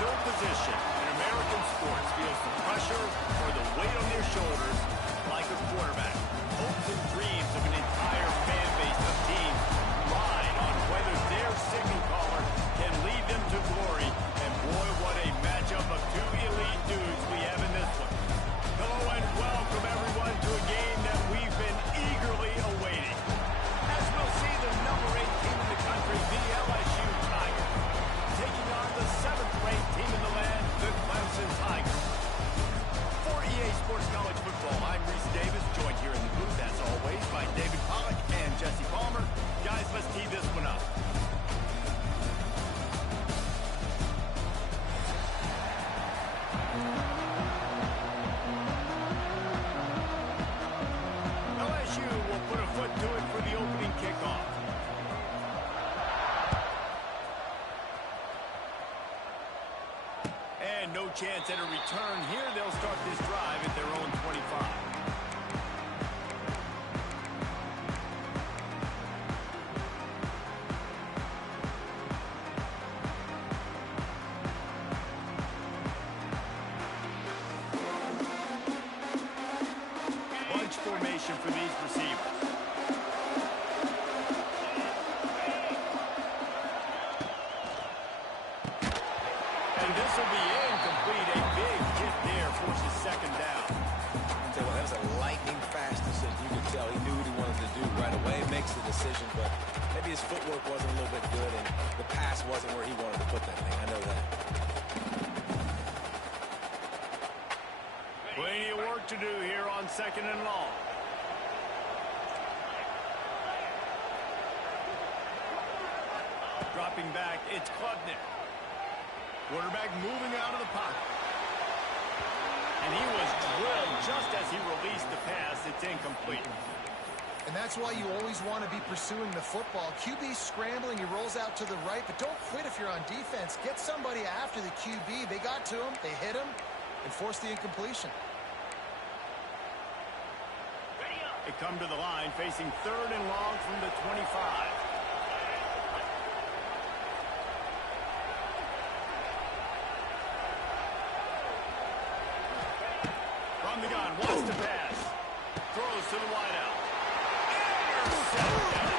no position in American sports feels the pressure or the weight on their shoulders like a quarterback. Hopes and dreams of an entire fan base of teams ride on whether their signal caller can lead them to glory. And boy, what a matchup of two elite dudes we have in this one. Hello and welcome everyone to a game that we've been eagerly awaiting. As we'll see the number 8 team in the country, the LSU Tigers, taking on the 7th-ranked team in the land, the Clemson Tigers. For EA Sports College Football, I'm Reese Davis, joined here in the booth, as always, by David Pollack and Jesse Palmer. Guys, let's tee this one up. LSU will put a foot to it for the opening kickoff. And no chance at a return here. They'll start this drive at their own 25. Bunch formation for these receivers. And this will be incomplete. A big hit there forces second down. Well, that was a lightning-fast decision. You could tell he knew what he wanted to do right away. Makes the decision, but maybe his footwork wasn't a little bit good, and the pass wasn't where he wanted to put that thing. I know that. Plenty of work to do here on 2nd and long. Dropping back, it's Klubnik. Quarterback moving out of the pocket. And he was drilled just as he released the pass. It's incomplete. And that's why you always want to be pursuing the football. QB scrambling, he rolls out to the right, but don't quit if you're on defense. Get somebody after the QB. They got to him, they hit him, and forced the incompletion. They come to the line facing 3rd and long from the 25. From the gun, wants to pass. Throws to the wideout. Intercepted.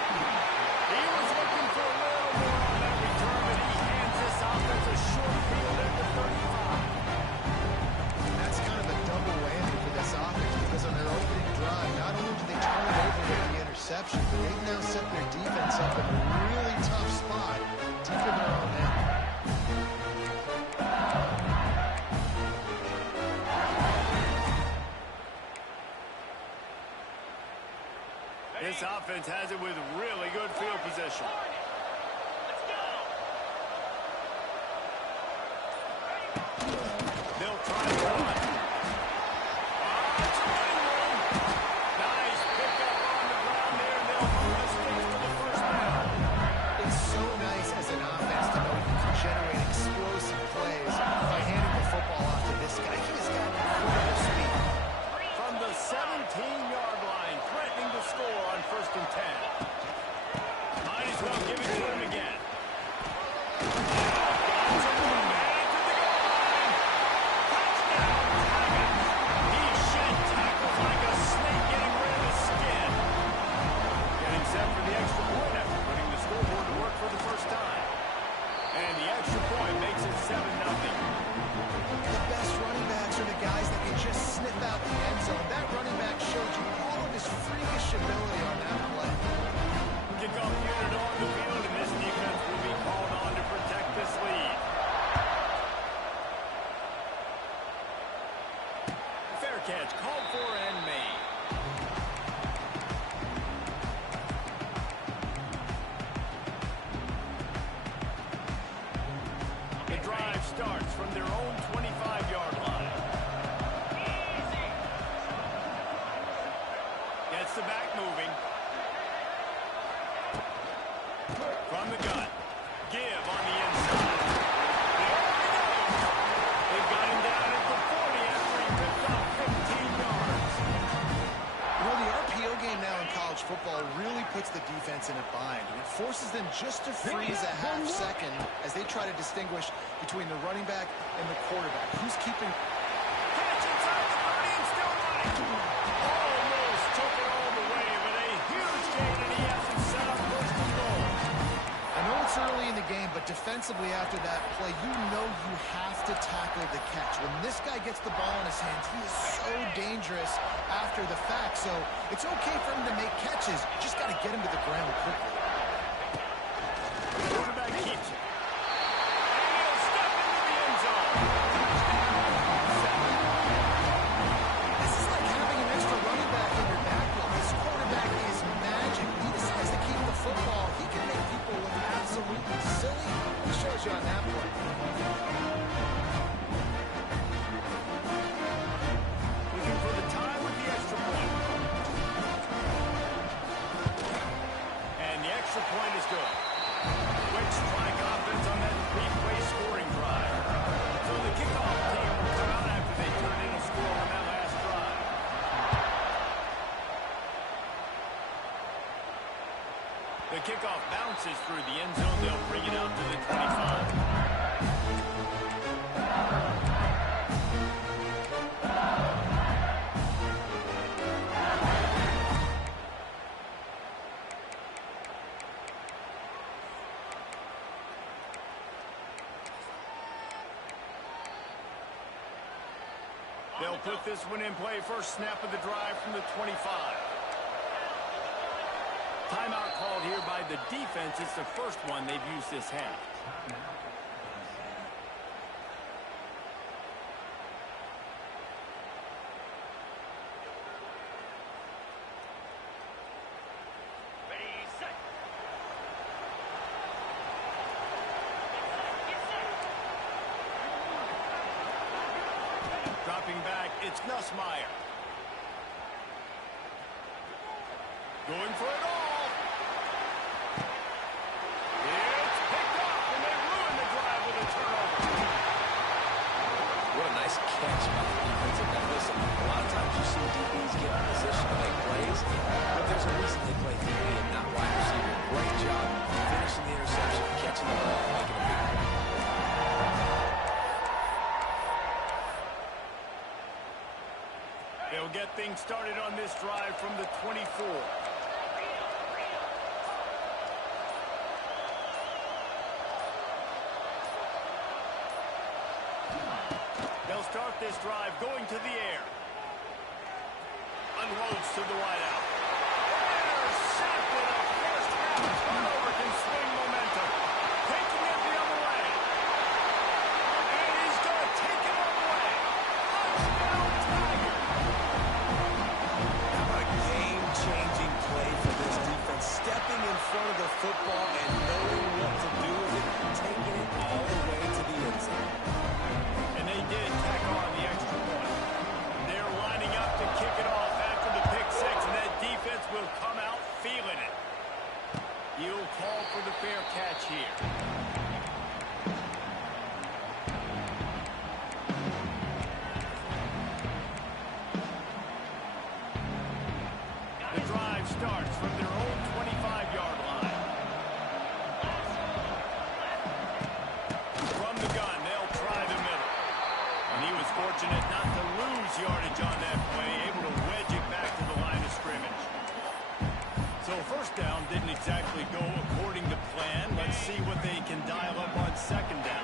He was looking for a little more on that return, but he hands this offense a short field at the 35. That's kind of a double whammy for this offense because on their opening drive, not only did they turn it over with the interception, but they've now set their defense up in a really tough spot, deep in their own end. This offense has it with really good field position. They'll try to run. It's running room. Nice pickup on the ground there. They'll move the sticks for the first down. It's so nice as an offense to know you can generate explosive plays by handing the football off to this guy. He has got incredible speed. From the 17-yard line, threatening to score on 1st and 10. Might as well give it to him again. He shed tackles like a snake getting rid of his skin. Getting set for the extra point after putting the scoreboard to work for the first time. And the extra point makes it 7-0. The best running backs are the guys that can just sniff out the end zone. That running back showed you all of his freakish ability on that play. Kickoff unit on the field, and this defense will be called on to protect this lead. Fair catch, called for and made. The drive starts from their own 25-yard line. Gets the back moving. From the gun. Give on the inside. There he goes. They've got him down at the 40 after he picked up 15 yards. You know, the RPO game now in college football really puts the defense in a bind. It forces them just to freeze a half second as they try to distinguish between the running back and the quarterback. Who's keeping... Catch inside the 30 and still running. Almost took it all the way, but a huge gain, and he hasn't set up first and goal. I know it's early in the game, but defensively after that play, you know you have to tackle the catch. When this guy gets the ball in his hands, he is so dangerous after the fact. So it's okay for him to make catches. You just got to get him to the ground quickly. Quarterback keeps it. And he'll step into the end zone. This is like having an extra running back in your backfield. This quarterback is magic. He decides to keep the football. He can make people look absolutely silly. He shows you on that play. Looking for the tie with the extra point. And the extra point is good. Quick strike offense on that three-play scoring drive. So the kickoff team will come out after they turn in a score on that last drive. The kickoff bounces through the end zone. They'll bring it out to the 25. They'll put this one in play. First snap of the drive from the 25. Timeout called here by the defense. It's the first one they've used this half. Dropping back, it's Nussmeier. Going for it all. It's picked up, and they ruin the drive with a turnover. What a nice catch by the defensive end. Listen, a lot of times you see DBs get in position to make plays, but there's a reason they play DB and not wide receiver. Great job finishing the interception, catching the ball, and making a big play. They'll get things started on this drive from the 24. They'll start this drive going to the air. Unloads to the wideout. Intercepted. A first half turnover can swing momentum. Taking it the other way. And he's going to take it all the way. Touchdown, Tiger. How about a game-changing play for this defense? Stepping in front of the football and knowing what to do with it, taking it all the way to the end zone. And they did tack on the extra point. They're lining up to kick it off after the pick six, and that defense will come out feeling it. You'll call for the fair catch here. The drive starts from their own 25-yard line. From the gun, they'll try the middle. And he was fortunate not to lose yardage on that play, able to wedge it back to the line of scrimmage. So first down didn't exactly go according to plan. Let's see what they can dial up on second down.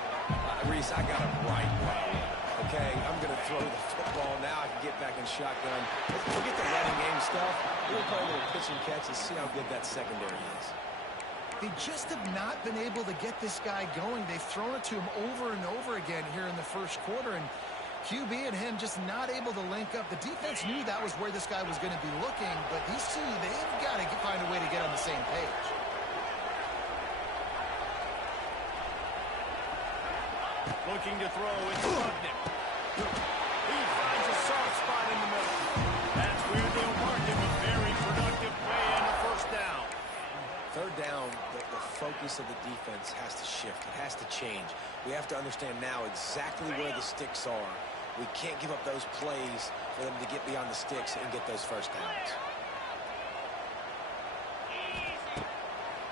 Reese, I got him right. Okay, I'm going to throw the football now. I can get back in shotgun. Forget the running game stuff. We'll play a little pitch and catch and see how good that secondary is. They just have not been able to get this guy going. They've thrown it to him over and over again here in the first quarter, and QB and him just not able to link up. The defense knew that was where this guy was going to be looking, but these two, they've got to find a way to get on the same page. Looking to throw, it's Lutnick. He finds a soft spot in the middle. That's where they'll mark him. A very productive play and a first down. Third down, the focus of the defense has to shift. It has to change. We have to understand now exactly where the sticks are. We can't give up those plays for them to get beyond the sticks and get those first downs.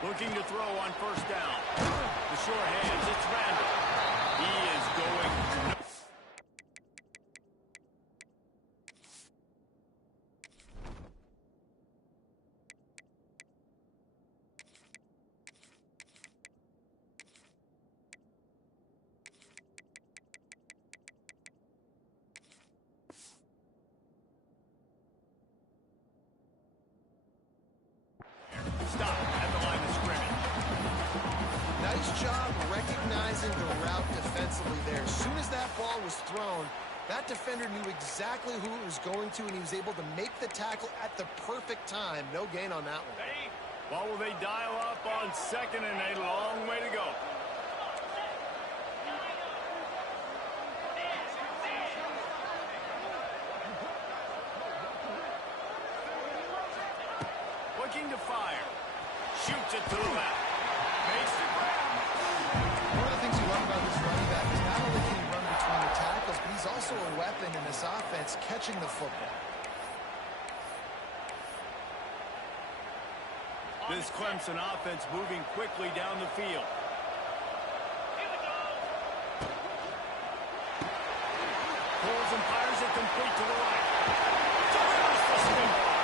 Looking to throw on first down. The short hands, it's Randall. He is going... Stop at the line of scrimmage. Nice job recognizing the route defensively there. As soon as that ball was thrown, that defender knew exactly who it was going to, and he was able to make the tackle at the perfect time. No gain on that one. What will they dial up on second and a long way to go? Looking to fire. Shoots it to the left. Makes the grab. One of the things you love about this running back is not only can he run between the tackles, but he's also a weapon in this offense catching the football. This Clemson offense moving quickly down the field. Pulls and fires it complete to the right. Delivers the spin ball.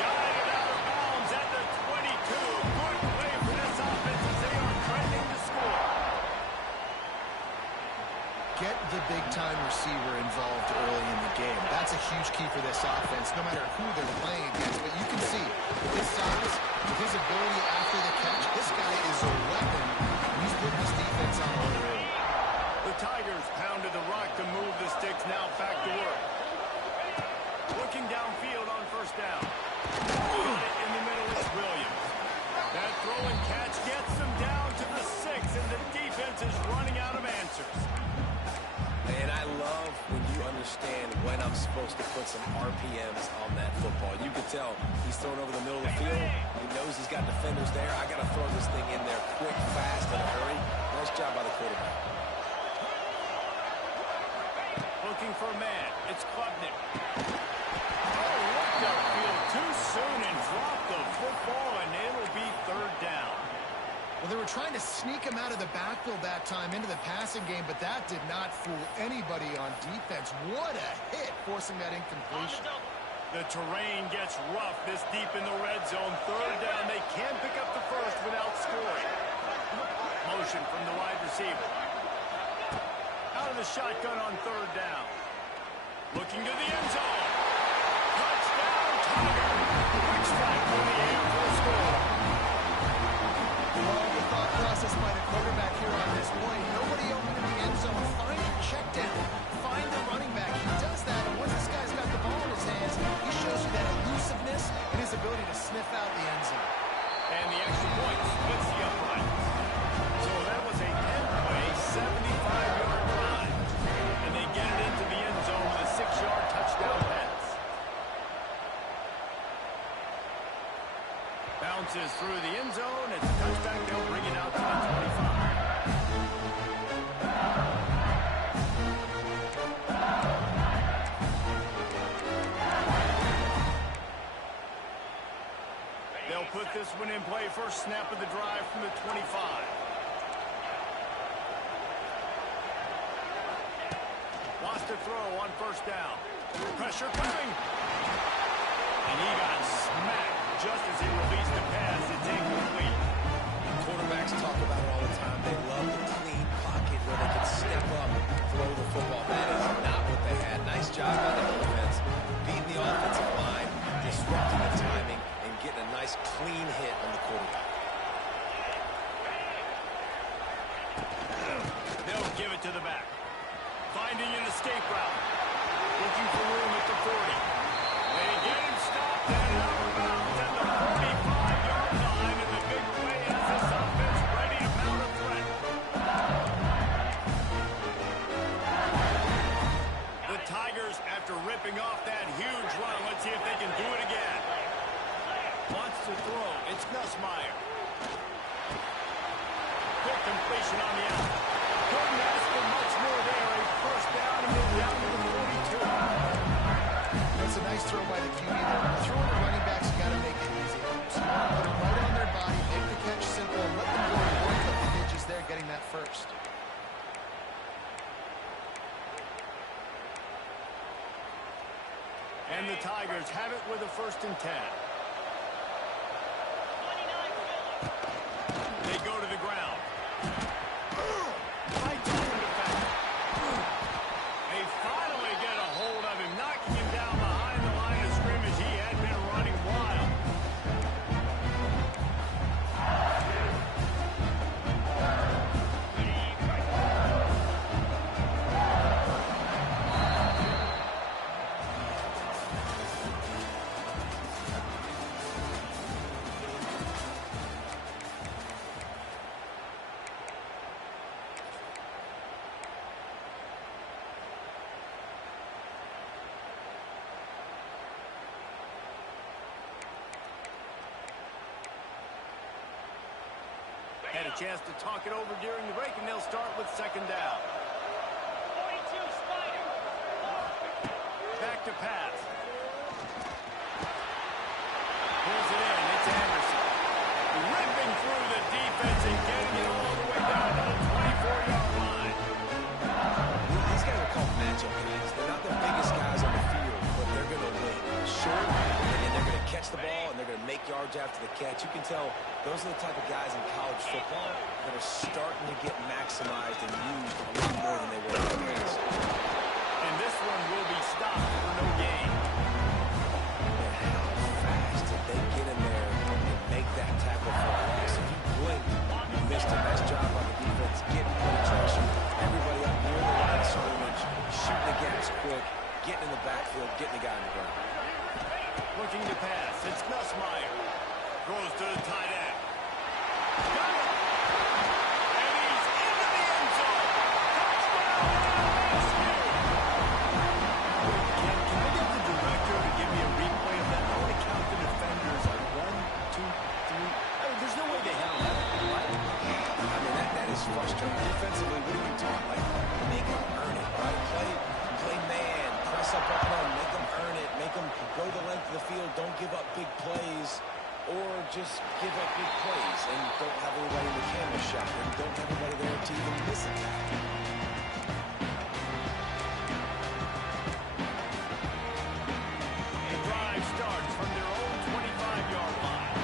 Guided out of bounds at the 22. Good play for this offense as they are trending to score. Get the big-time receiver involved early in the game. That's a huge key for this offense, no matter who they're playing against. But you can see, with his size, with his ability after the catch, this guy is a weapon. He's putting this defense on the road. The Tigers pounded the rock to move the sticks, now back to work. Looking downfield on first down. Got it in the middle is Williams. That throw and catch gets them down to the 6, and the defense is running out of answers. And I love when you understand when I'm supposed to put some RPMs on that football. You can tell he's thrown over the middle of the field. He knows he's got defenders there. I got to throw this thing in there quick, fast, in a hurry. Nice job by the quarterback. Looking for a man. It's Klubnik. Oh, looked upfield too soon and dropped the football, and it'll be third down. Well, they were trying to sneak him out of the backfield that time into the passing game, but that did not fool anybody on defense. What a hit, forcing that incompletion. The terrain gets rough this deep in the red zone. Third down. They can't pick up the first without scoring. Motion from the wide receiver. Out of the shotgun on third down. Looking to the end zone. Touchdown, Tiger. Quick strike for the air for a score. Love the thought process by the quarterback here on this play. Nobody open in the end zone. Find your check down. Find the running back. He does that, and once this guy's got the ball in his hands, he shows you that elusiveness and his ability to sniff out the end zone. And the extra point splits the upright. So that was a 10-play, 75-yard drive. And they get it into the end zone with a 6-yard touchdown pass. Bounces through the end zone. It's a touchback. They'll bring it out to the 25. They'll put this one in play. First snap of the drive from the 25. Wants to throw on first down. Pressure coming. And he got smacked just as he released the pass. It's incomplete. Quarterbacks talk about it all the time. They love the clean pocket where they can step up, throw the football. That is not what they had. Nice job by the defense. Beating the offensive line, disrupting the timing, and getting a nice clean hit on the quarterback. They'll give it to the back. Finding an escape route. Looking for room at the 40. They get him stopped and out of bounds at the 45-yard line. And the big play has this offense ready to mount a threat. The Tigers, after ripping off that huge run, let's see if they can do it again. Wants to throw. It's Nussmeier. Quick completion on the out. Couldn't ask for much more there. A first down and then down to the 42. That's a nice throw by the QB there. When you're throwing the running backs, you got to make it easy. So you want to put them right on their body, make the catch first. And the Tigers have it with a 1st and 10. They go to the ground. Fights off the defender. They finally get a hold of him, knocking him down behind the line of scrimmage. He had been running wild. Had a chance to talk it over during the break, and they'll start with 2nd down. 42 Spider. Back to pass. Pulls it in. It's Anderson. Ripping through the defense and getting it all the way down to the 24-yard line. These guys are called matchup guys. They're not the biggest guys on the field, but they're going to win. Short, and they're going to catch the ball, and they're going to make yards after the catch. You can tell those are the type of guys in college football that are starting to get maximized and used a lot more than they were in the past. And this one will be stopped for no gain. And how fast did they get in there and make that tackle for a loss? If you blinked, you missed a nice job on the defense, getting penetration. Everybody up near the line of scrimmage, shooting the gaps quick, getting in the backfield, getting the guy on the ground. Looking to pass. It's Nussmeier. Throws to the tight end. Got it! And he's into the end zone. Touchdown! Can I get the director to give me a replay of that? I want to count the defenders at 1, 2, 3. I mean, there's no way they handle that. Right? I mean, that is frustrating. Defensively, what are you doing? Like, make them earn it, right? Play man, press up on them, make them earn it, make them go the length of the field, don't give up big plays, or just give up big plays and don't have anybody in the camera shot and don't have anybody there to even miss it. A drive starts from their own 25-yard line.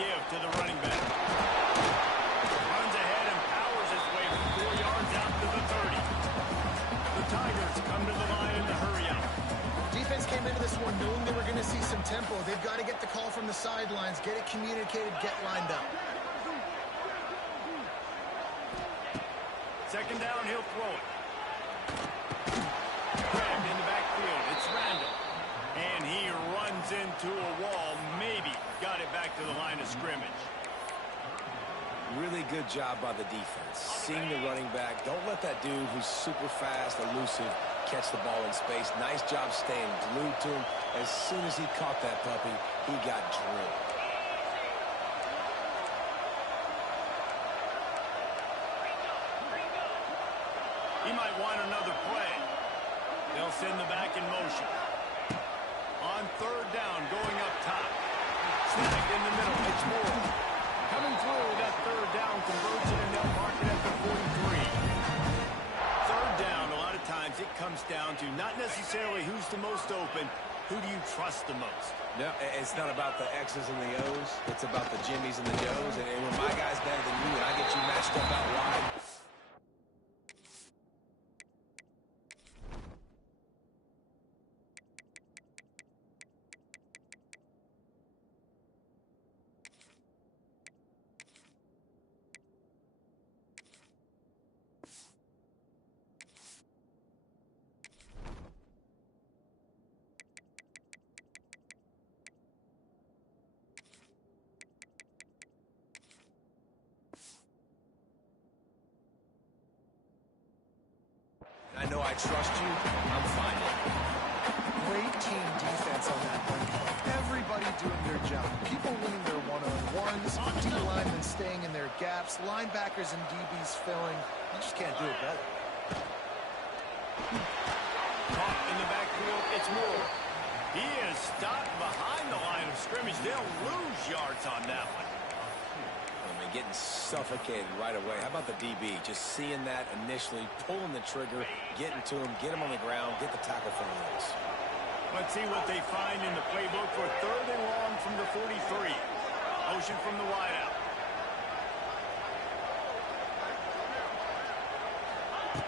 Give to the running back. Runs ahead and powers his way from 4 yards out to the 30. The Tigers come to the line in the hurry up. Defense came into this one knowing they were going to see some tempo. They've got to get the call from the sidelines, get it communicated, get lined up. 2nd down, he'll throw it. Grabbed in the backfield. It's Randall. And he runs into a wall. Maybe got it back to the line of scrimmage. Really good job by the defense. Seeing the running back. Don't let that dude who's super fast, elusive, catch the ball in space. Nice job staying glued to him. As soon as he caught that puppy, he got drilled. He might want another play. They'll send the back in motion. On 3rd down, going up top. Snagged in the middle. It's Moore. Coming through that 3rd down conversion, and they'll mark it at the 43. 3rd down, a lot of times it comes down to not necessarily who's the most open, who do you trust the most? No, it's not about the X's and the O's. It's about the Jimmies and the Joes. And when my guy's better than you and I get you matched up out wide, I know I trust you, I'm fine. Great team defense on that one. Everybody doing their job. People winning their one-on-ones, D-linemen staying in their gaps, linebackers and DBs filling. You just can't do it better. Caught in the backfield, it's Moore. He is stopped behind the line of scrimmage. They'll lose yards on that one. getting suffocated right away. How about the DB? Just seeing that initially, pulling the trigger, getting to him, get him on the ground, get the tackle for the loss. Let's see what they find in the playbook for 3rd and long from the 43. Motion from the wideout.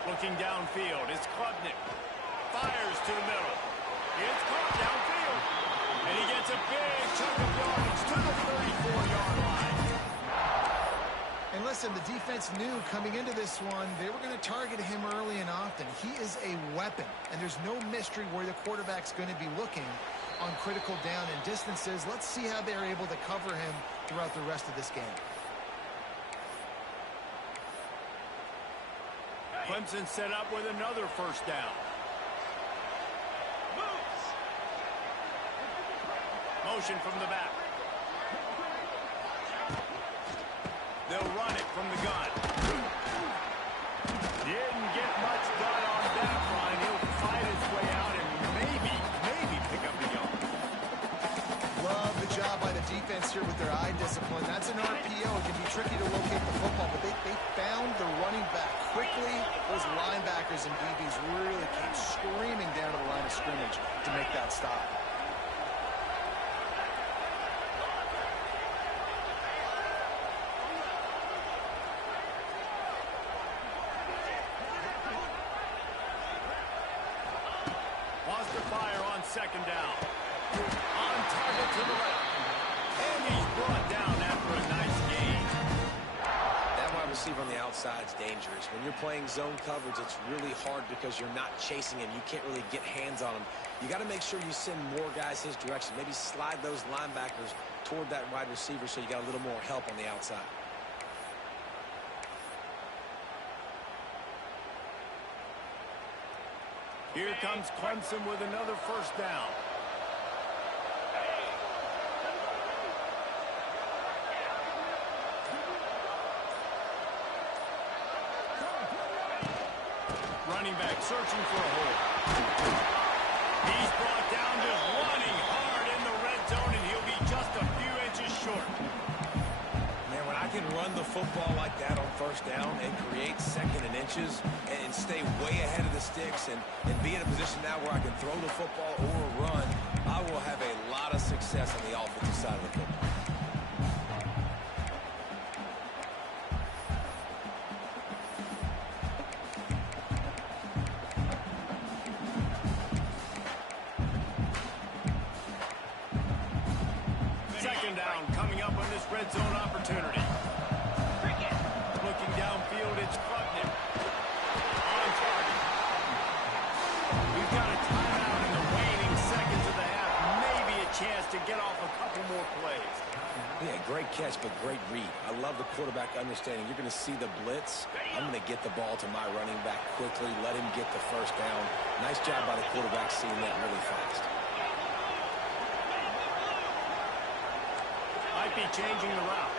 Looking downfield, it's Klubnik. Fires to the middle. It's caught downfield. And he gets a big chunk of yardage to the 34-yard line. And listen, the defense knew coming into this one, they were going to target him early and often. He is a weapon, and there's no mystery where the quarterback's going to be looking on critical down and distances. Let's see how they're able to cover him throughout the rest of this game. Clemson set up with another 1st down. Motion from the back. They'll run it from the gun. Didn't get much done on that run. He'll fight his way out and maybe pick up the yard. Love the job by the defense here with their eye discipline. That's an RPO. It can be tricky to locate the football, but they found the running back quickly. Those linebackers and DBs really came screaming down to the line of scrimmage to make that stop. Wants to fire on 2nd down. On target to the left. And he's brought down after a nice gain. That wide receiver on the outside is dangerous. When you're playing zone coverage, it's really hard because you're not chasing him. You can't really get hands on him. You got to make sure you send more guys his direction. Maybe slide those linebackers toward that wide receiver so you got a little more help on the outside. Here comes Clemson with another 1st down. Running back searching for a hole. He's brought down, just running hard in the red zone, and he'll be just a few inches short. Man, when I can run the football like that on 1st down and create 2nd and inches and stay way ahead of the sticks and be in a position now where I can throw the football or run, I will have a lot of success on the offensive side of the football. Red zone opportunity. Looking downfield, it's Klubnik. On target. We've got a timeout in the waning seconds of the half. Maybe a chance to get off a couple more plays. Yeah, great catch, but great read. I love the quarterback understanding. You're going to see the blitz. I'm going to get the ball to my running back quickly, let him get the 1st down. Nice job by the quarterback seeing that really fast. Might be changing the route.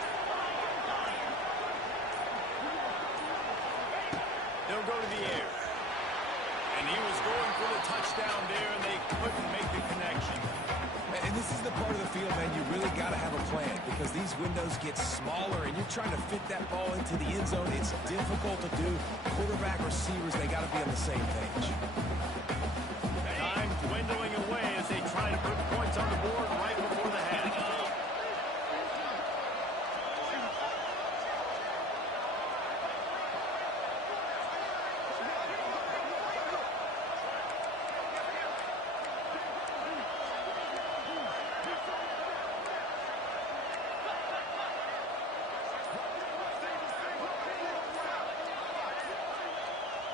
They'll go to the air. And he was going for the touchdown there, and they couldn't make the connection. And this is the part of the field, man, you really got to have a plan because these windows get smaller and you're trying to fit that ball into the end zone. It's difficult to do. Quarterback, receivers, they got to be on the same page. Time dwindling away as they try to put points on the board right before the half.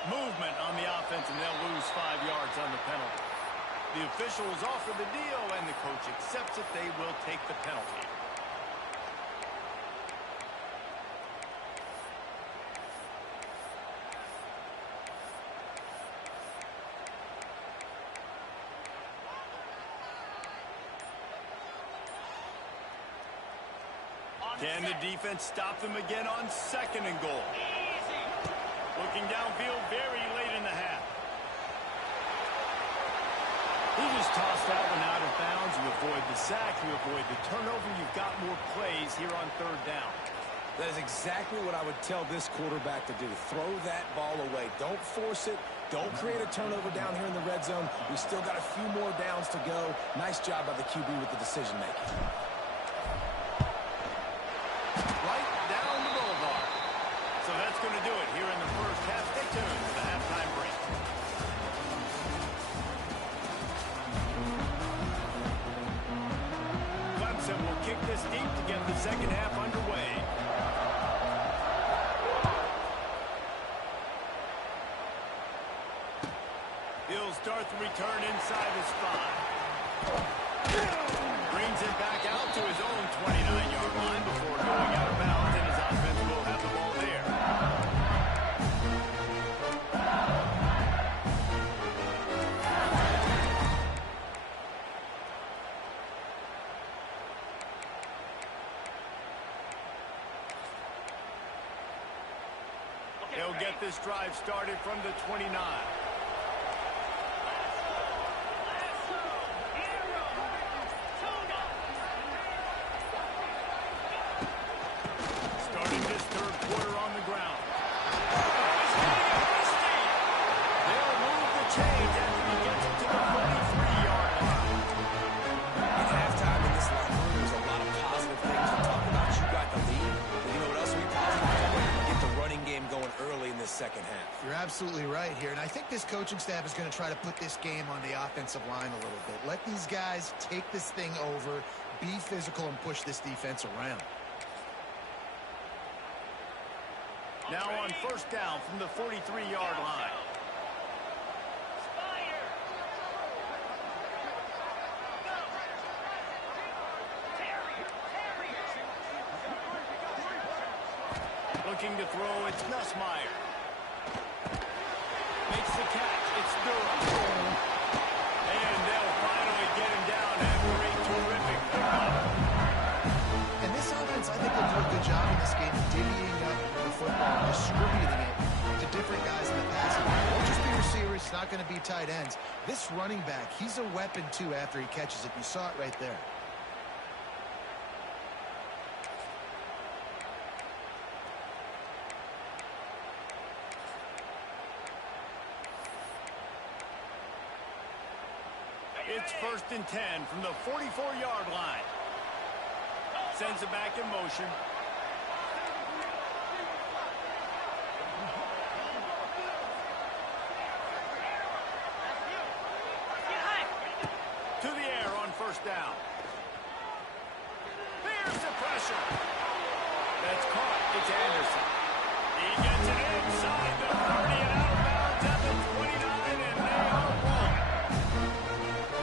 Movement on the offense, and they'll lose 5 yards on the penalty. The officials offer the deal, and the coach accepts it. They will take the penalty. Can the defense stop them again on 2nd and goal? Looking downfield very late in the half. He just tossed that one out of bounds. You avoid the sack. You avoid the turnover. You've got more plays here on 3rd down. That is exactly what I would tell this quarterback to do. Throw that ball away. Don't force it. Don't create a turnover down here in the red zone. We still got a few more downs to go. Nice job by the QB with the decision-making. Right down the boulevard. So that's going to do it here in the first half. Stay tuned for the halftime break. Clemson will kick this deep to get the second half underway. He'll start the return inside his 5. Brings it back out to his own 29-yard line before going out of bounds, and his offense will have the ball there. They'll get this drive started from the 29. Starting this third quarter on the ground. They'll move the chains after he gets it to the 43-yard line. At halftime in this locker room, there's a lot of positive things to talk about. You got the lead. But you know what else will be positive? Get the running game going early in this second half. You're absolutely right here, and I think this coaching staff is going to try to put this game on the offensive line a little bit. Let these guys take this thing over, be physical, and push this defense around. Now on first down from the 43-yard line. Looking to throw, it's Nussmeier. Makes the catch, it's Durham. And they'll finally get him down after a terrific pickup. And this offense, I think they'll do a good job in this game, divvying up the football, distributing it to different guys in the passing game. Won't just be receivers, it's not going to be tight ends. This running back, he's a weapon too after he catches it. You saw it right there. It's 1st and 10 from the 44-yard line. Sends it back in motion. To the air on first down. There's the pressure. That's caught. It's Anderson. He gets it inside the 30 and out of bounds at the 29, and they are rolling.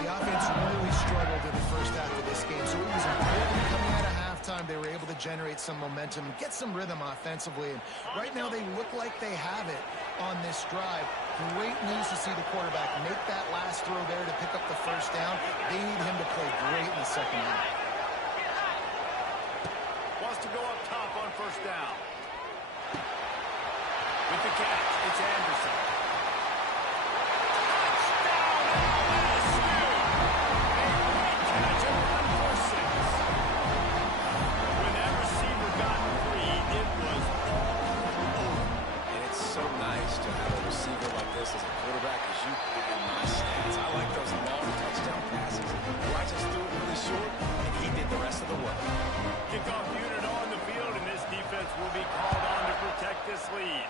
The offense really struggled in the first half of this game, so it was important coming out of halftime. They were able to generate some momentum and get some rhythm offensively, and right now they look like they have it on this drive. Great news to see the quarterback make that last throw there to pick up the first down. They need him to play great in the second half. Wants to go up top on first down. With the catch, it's Anderson. As a quarterback, as you put in my stats, I like those long touchdown passes where I just threw it really short and he did the rest of the work. Kickoff unit on the field, and this defense will be called on to protect this lead.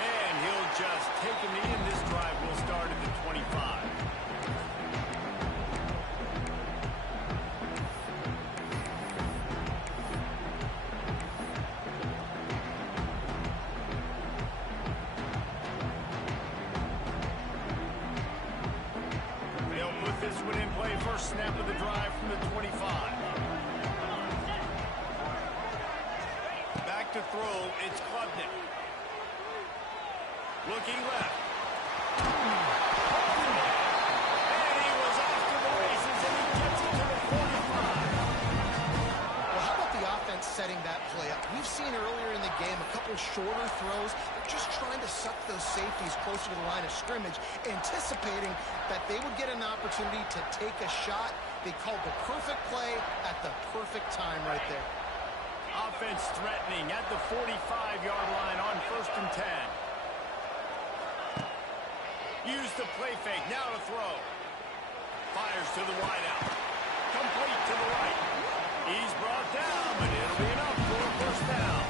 And he'll just take a knee, and this drive will start at the 25. This one in play, first snap of the drive from the 25. Back to throw, it's Klubnik. Looking left. And he was off to the races, and he gets it to the 45. Well, how about the offense setting that play up? We've seen earlier in the game a couple shorter throws. They're just trying to suck those safeties closer to the line of scrimmage, anticipating that they would get an opportunity to take a shot. They called the perfect play at the perfect time right there. Offense threatening at the 45-yard line on 1st and 10. Use the play fake. Now to throw. Fires to the wideout. Complete to the right. He's brought down, but it'll be enough for a first down.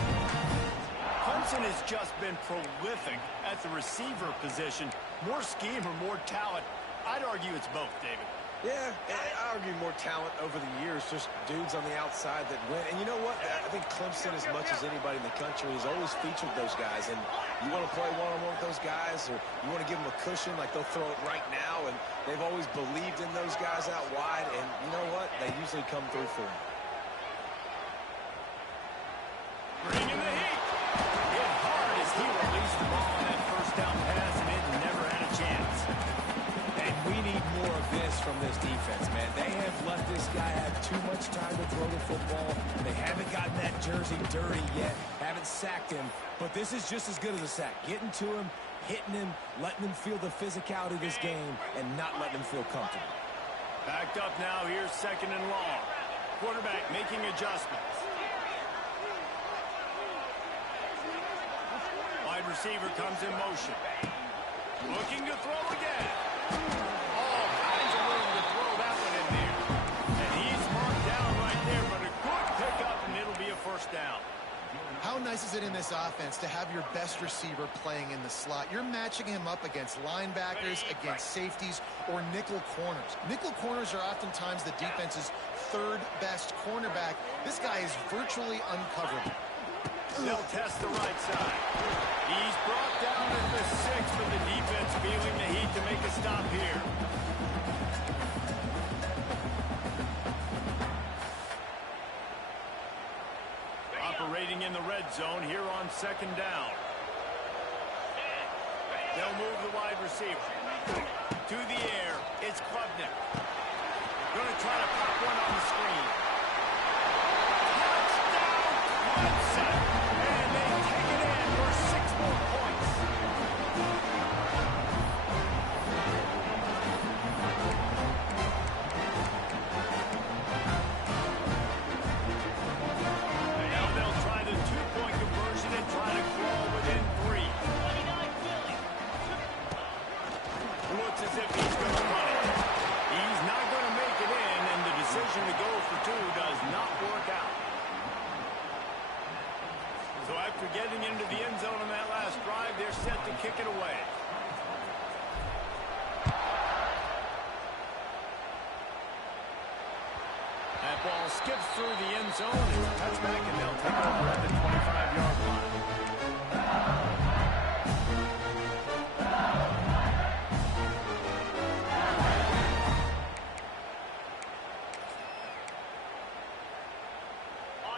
Clemson has just been prolific at the receiver position. More scheme or more talent? I'd argue it's both, David. Yeah, I argue more talent over the years, just dudes on the outside that win. And you know what? I think Clemson, as much as anybody in the country, has always featured those guys. And you want to play one-on-one with those guys, or you want to give them a cushion, like they'll throw it right now. And they've always believed in those guys out wide. And you know what? They usually come through for them. Bringing the heat. Hit hard as he released the ball on that first down pass, and it never had a chance. And we need more of this from this defense, man. They have let this guy have too much time to throw the football. They haven't gotten that jersey dirty yet, haven't sacked him. But this is just as good as a sack. Getting to him, hitting him, letting him feel the physicality of this game, and not letting him feel comfortable. Backed up now. Here's 2nd and long. Quarterback making adjustments. Wide receiver comes in motion. Looking to throw again. All kinds of room to throw that one in there. And he's marked down right there, but a good pickup, and it'll be a first down. How nice is it in this offense to have your best receiver playing in the slot? You're matching him up against linebackers, against safeties, or nickel corners. Nickel corners are oftentimes the defense's 3rd best cornerback. This guy is virtually uncoverable. They'll test the right side. He's brought down at the 6, but the defense feeling the heat to make a stop here. Operating in the red zone here on 2nd down. They'll move the wide receiver. To the air, it's Klubnik. Going to try to pop one on the screen. Touchdown, Clemson! And they take it in for 6 more points. Now they'll try the 2-point conversion and try to crawl within 3. Looks as if he's going to run it. He's not going to make it in, and the decision to go for 2 does not work out. So after getting into the end zone on that last drive, they're set to kick it away. That ball skips through the end zone. It's a touchback, and they'll take over at the 25-yard line.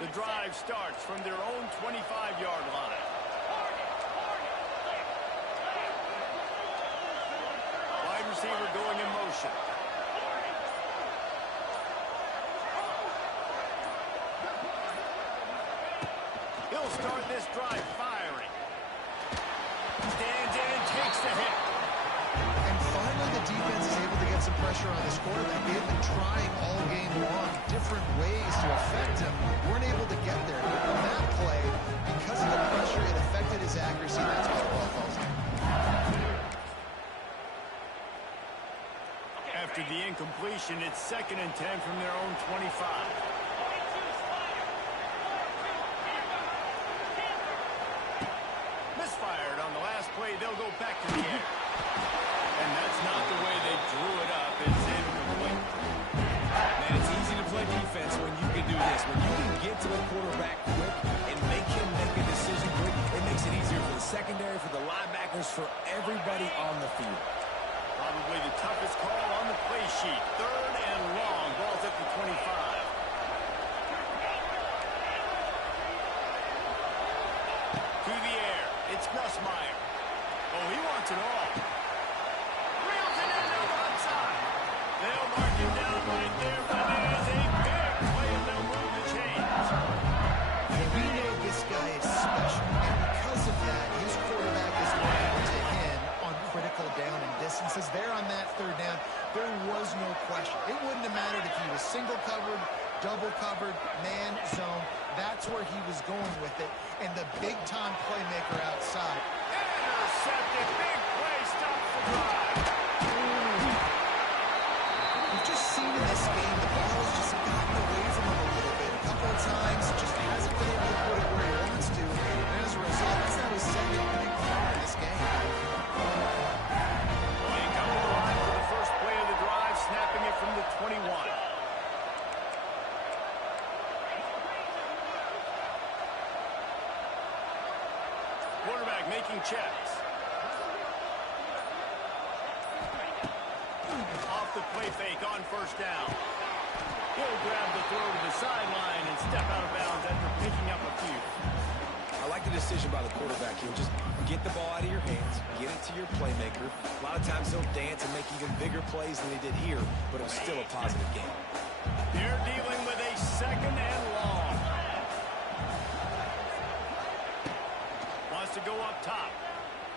The drive starts from their own 25-yard line. Wide receiver going in motion. He'll start this drive firing. Stands in and takes the hit. And finally, the defense is able to get some pressure on this quarterback. They've been trying all game long, different ways to affect him. Weren't able to get there. But on that play, because of the pressure, it affected his accuracy. That's why the ball falls in. After the incompletion, it's 2nd and 10 from their own 25. Misfired on the last play. They'll go back to the air. And that's not the way they drew it up. It's incomplete. Man, it's easy to play defense when you can do this. When you can get to the quarterback quick and make him make a decision quick, it makes it easier for the secondary, for the linebackers, for everybody on the field. Probably the toughest call on the play sheet. 3rd and long. Ball's at the 25. To the air. It's Nussmeier. Oh, he wants it all. Reels it in on the left side. They'll mark him down right there, but it is a big play, and they'll move the chains. And we know this guy is special. And because of that, his quarterback is looking to him on critical down and distances. There on that 3rd down, there was no question. It wouldn't have mattered if he was single covered double covered, man zone. That's where he was going with it. And the big-time playmaker outside. Intercepted. Big play. Stops the drive. We've just seen in this game the ball has just gotten away from him a little bit. A couple of times, just hasn't been able to put it where he wants to. And as a result, that's now his second big fumble in this game. They come to the line for the first play of the drive, snapping it from the 21. Quarterback making checks. Off the play fake on first down. He'll grab the throw to the sideline and step out of bounds after picking up a few. I like the decision by the quarterback here. Just get the ball out of your hands, get it to your playmaker. A lot of times he'll dance and make even bigger plays than he did here, but it was still a positive game. They're dealing with a second and long. Wants to go up top.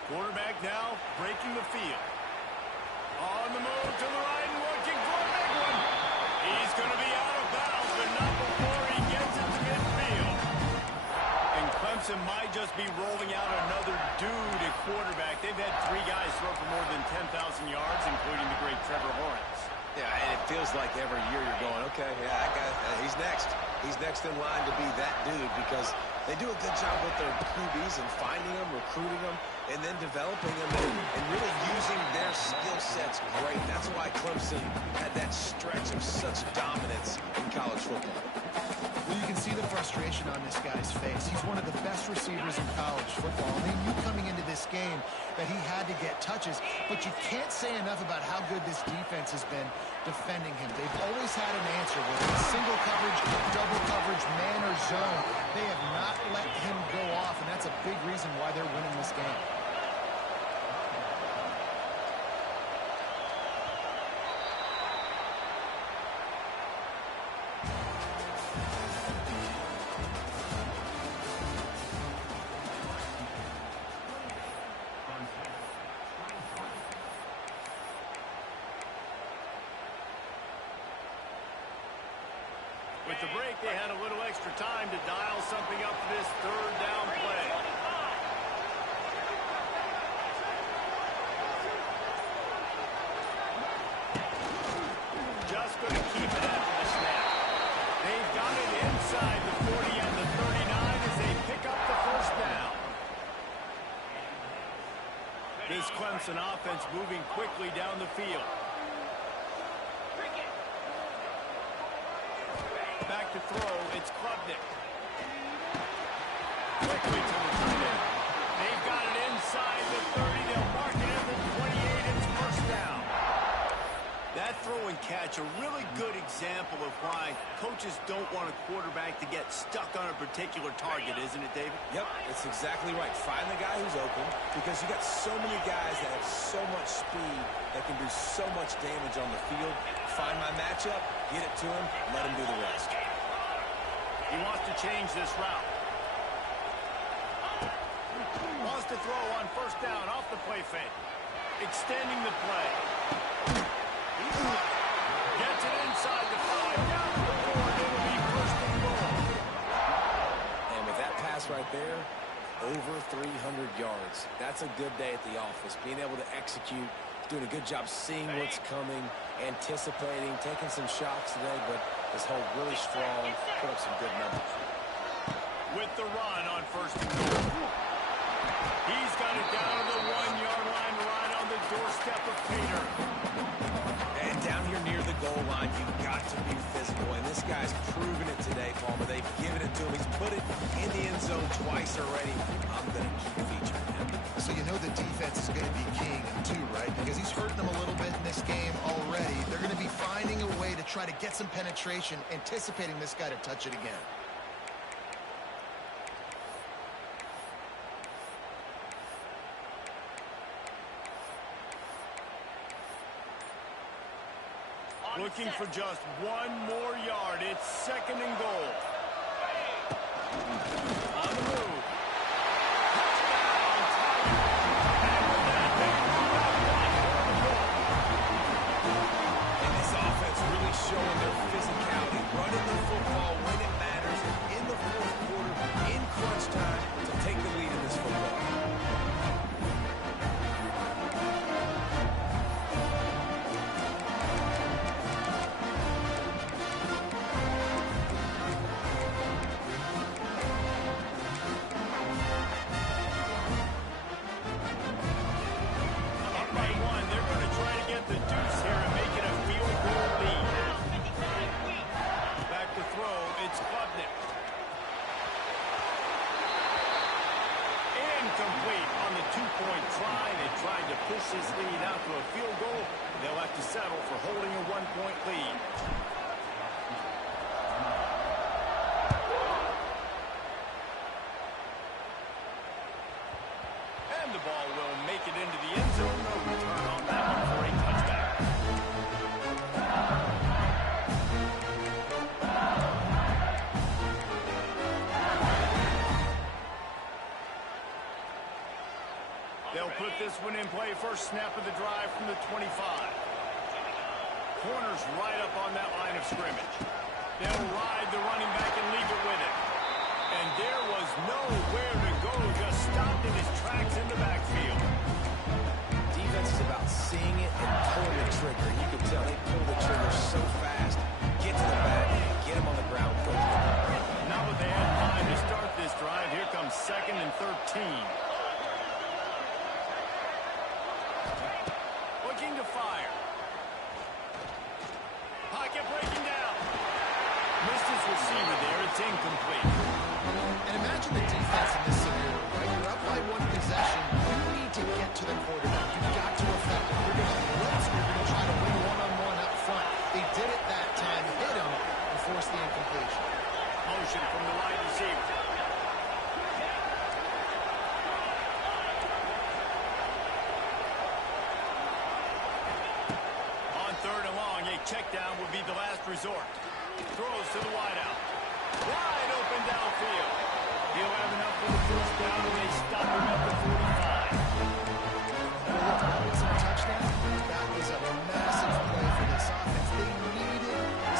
Quarterback now breaking the field. On the move to the right and looking for a big one. He's going to be out of bounds, but not before he gets it to midfield. And Clemson might just be rolling out another dude at quarterback. They've had 3 guys throw for more than 10,000 yards, including the great Trevor Lawrence. Yeah, and it feels like every year you're going, okay, yeah, that guy, he's next. He's next in line to be that dude because they do a good job with their QBs and finding them, recruiting them, and then developing them and really using their skill sets great. That's why Clemson had that stretch of such dominance in college football. Well, you can see the frustration on this guy's face. He's one of the best receivers in college football. And they knew coming into this game that he had to get touches, but you can't say enough about how good this defense has been defending him. They've always had an answer, whether it's single coverage, double coverage, man or zone. They have not let him go off, and that's a big reason why they're winning this game. With the break, they had a little extra time to dial something up for this third down play. Just going to keep it after the snap. They've got it inside the 40 and the 39 as they pick up the first down. This Clemson offense moving quickly down the field. Back to throw, it's Klubnik. Quickly to the tight end. They've got it inside the 30. They'll mark it at the 28. It's first down. That throw and catch, a really good example of why coaches don't want a quarterback to get stuck on a particular target, isn't it, David? Yep, it's exactly right. Find the guy who's open because you got so many guys that have so much speed that can do so much damage on the field. Find my matchup, get it to him, let him do the rest. He wants to change this route. Wants to throw on first down off the play fake. Extending the play. Gets it inside the 5. Down to the 4. It'll be first and goal. And with that pass right there, over 300 yards. That's a good day at the office. Being able to execute, doing a good job seeing what's coming, anticipating, taking some shots today, but his hold really strong, put up some good numbers. With the run on first and goal. He's got it down to the 1-yard line, right on the doorstep of Pater. And down here near the goal line, you've got to be physical. And this guy's proven it today, Palmer. They've given it to him. He's put it in the end zone twice already. I'm going to keep featuring him. So you know the defense is going to be keying him too, right? Because he's hurting them a little bit in this game already. They're going to be finding a way to try to get some penetration, anticipating this guy to touch it again. Looking for just one more yard. It's second and goal. On the move. And this offense really showing their physicality, running the football It's Klubnik. Incomplete on the two-point try. They tried to push this lead out to a field goal. They'll have to settle for holding a one-point lead. And the ball will make it into the end zone. No return on that one for a touchback. They'll put this one in play. First snap of the drive from the 25. Corner's right up on that line of scrimmage. They'll ride the running back and leave it with him. And there was nowhere to go. Just stopped in his tracks in the backfield. Defense is about seeing it and pulling the trigger. You can tell they pull the trigger so fast. Get to the back, get him on the ground quickly. Not what they had time to start this drive. Here comes 2nd and 13. Looking to fire. Pocket breaking down. Missed his receiver there. It's incomplete. And imagine the defense in this scenario, right? You're up by one possession. You need to get to the quarterback. You've got to affect him. You're going to blitz. You're going to try to win one-on-one up front. They did it that time, hit him, and forced the incompletion. Motion from the wide receiver. On 3rd and long, a check down would be the last resort. Throws to the wideout. Wide open downfield. He'll have enough for the first down, and they stop him at the 45. That was a touchdown. That was a massive play for this offense. They needed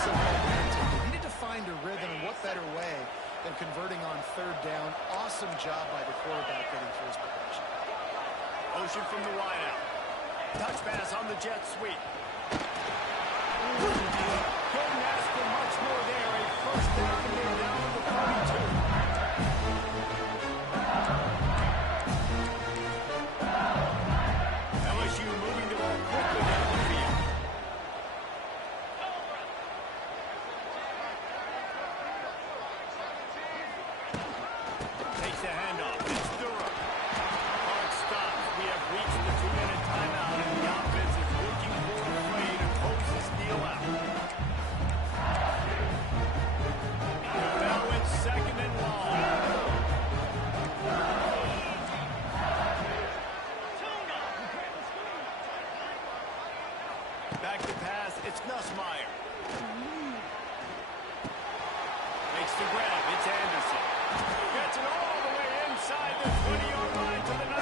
some momentum. They needed to find a rhythm, and what better way than converting on 3rd down. Awesome job by the quarterback getting first possession. Motion from the wideout. Touch pass on the jet sweep. Couldn't ask for much more there. A first down, and they're down to the 42. LSU moving the ball quickly down the field. Takes the handoff. It's Durham. Clock stops. We have reached the 2-minute timeout, and the offense is looking for a play to close this deal out. Now it's 2nd and long. Back to pass. It's Nussmeier. Makes the grab. It's Anderson. Gets it all the way inside the 20-yard line to the 19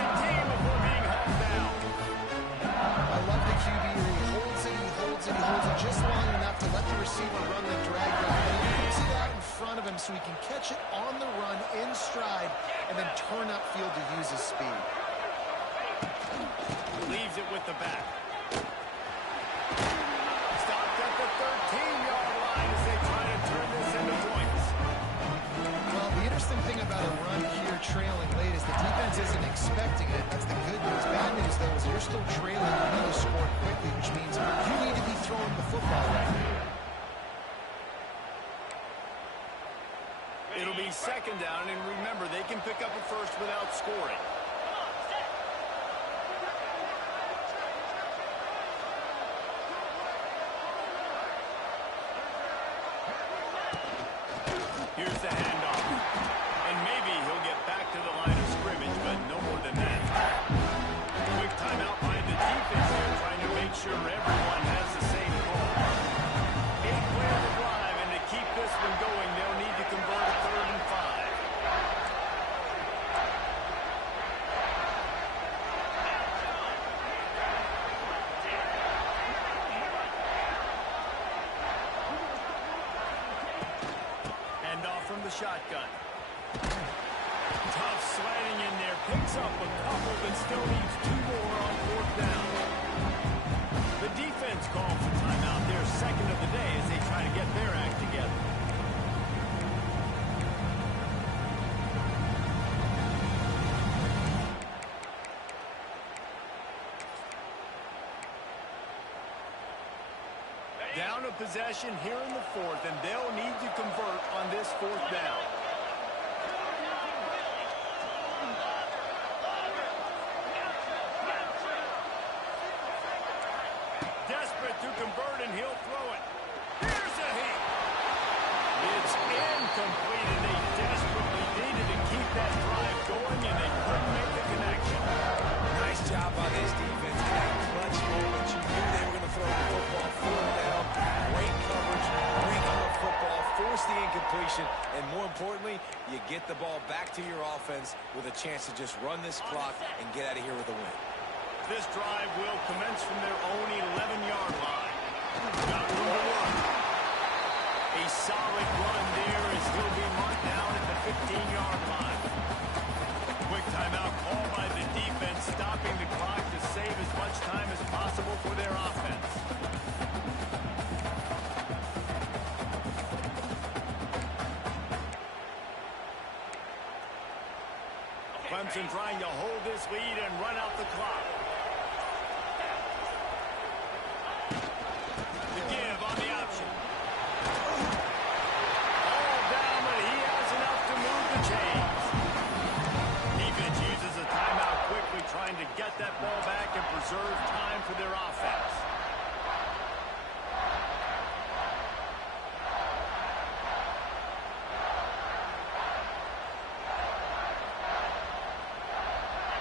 before being hauled down. I love the QB where he holds it, just long enough to let the receiver run the drag route. And he puts it out in front of him so he can catch it on the run in stride and then turn upfield to use his speed. Leaves it with the back. Stopped at the 13-yard line as they try to turn this into points. Well, the interesting thing about a run here trailing late is the defense isn't expecting it. That's the good news. Bad news, though, is you're still trailing. You need to score quickly, which means you need to be throwing the football right now. It'll be 2nd down, and remember, they can pick up a first without scoring. Here's the handoff. And maybe he'll get back to the line of scrimmage, but no more than that. Quick timeout by the defense here, trying to make sure everyone has the same call. 8 play on the drive, and to keep this one going, they'll need to convert a 3rd and 5. From the shotgun. Tough sliding in there. Picks up a couple, but still needs 2 more on 4th down. The defense called for timeout there, 2nd of the day, as they try to get their act together. Down a possession here in the 4th, and they'll need to convert on this to convert, and he'll throw it. Here's a hit. It's incomplete, and they desperately needed to keep that drive going, and they couldn't make the connection. Nice job by this defense. In that clutch moment, you knew they were going to throw the football full down. Great coverage, bring on the football, force the incompletion, and more importantly, you get the ball back to your offense with a chance to just run this clock and get out of here with a win. This drive will commence from their own 11-yard line. Got room to run. A solid run there as he'll be marked down at the 15-yard line. Quick timeout call by the defense, stopping the clock to save as much time as possible for their offense. Clemson trying to hold this lead and run out the clock. The give on the option. All down, but he has enough to move the chains. Defense uses a timeout quickly, trying to get that ball back and preserve time for their offense.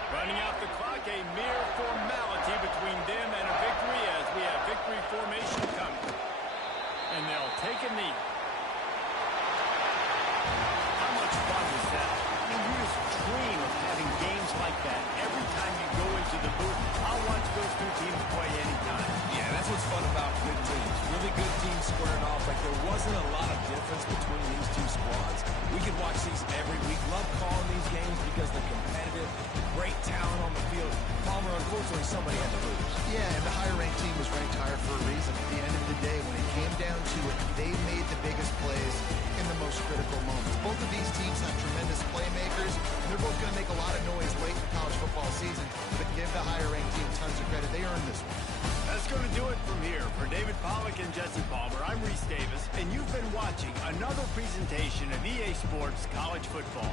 Running out the clock, a mere formality between them and a victory as we have victory formation coming. And they'll take a knee. How much fun is that? I mean, you just dream of having games like that every time you go into the booth. I'll watch those two teams play anytime. Yeah, that's what's fun about good teams. Really good teams squaring off. Like, there wasn't a lot of difference between these two squads. We could watch these every week. Love calling these games because they're competitive. Great talent on the field. Palmer, unfortunately, somebody had to lose. Yeah, and the higher-ranked team was ranked higher for a reason. At the end of the day, when it came down to it, they made the biggest plays in the most critical moments. Both of these teams have tremendous playmakers, and they're both going to make a lot of noise late in the college football season. But give the higher-ranked team tons of credit. They earned this one. That's going to do it from here. For David Pollack and Jesse Palmer, I'm Reese Davis, and you've been watching another presentation of EA Sports College Football.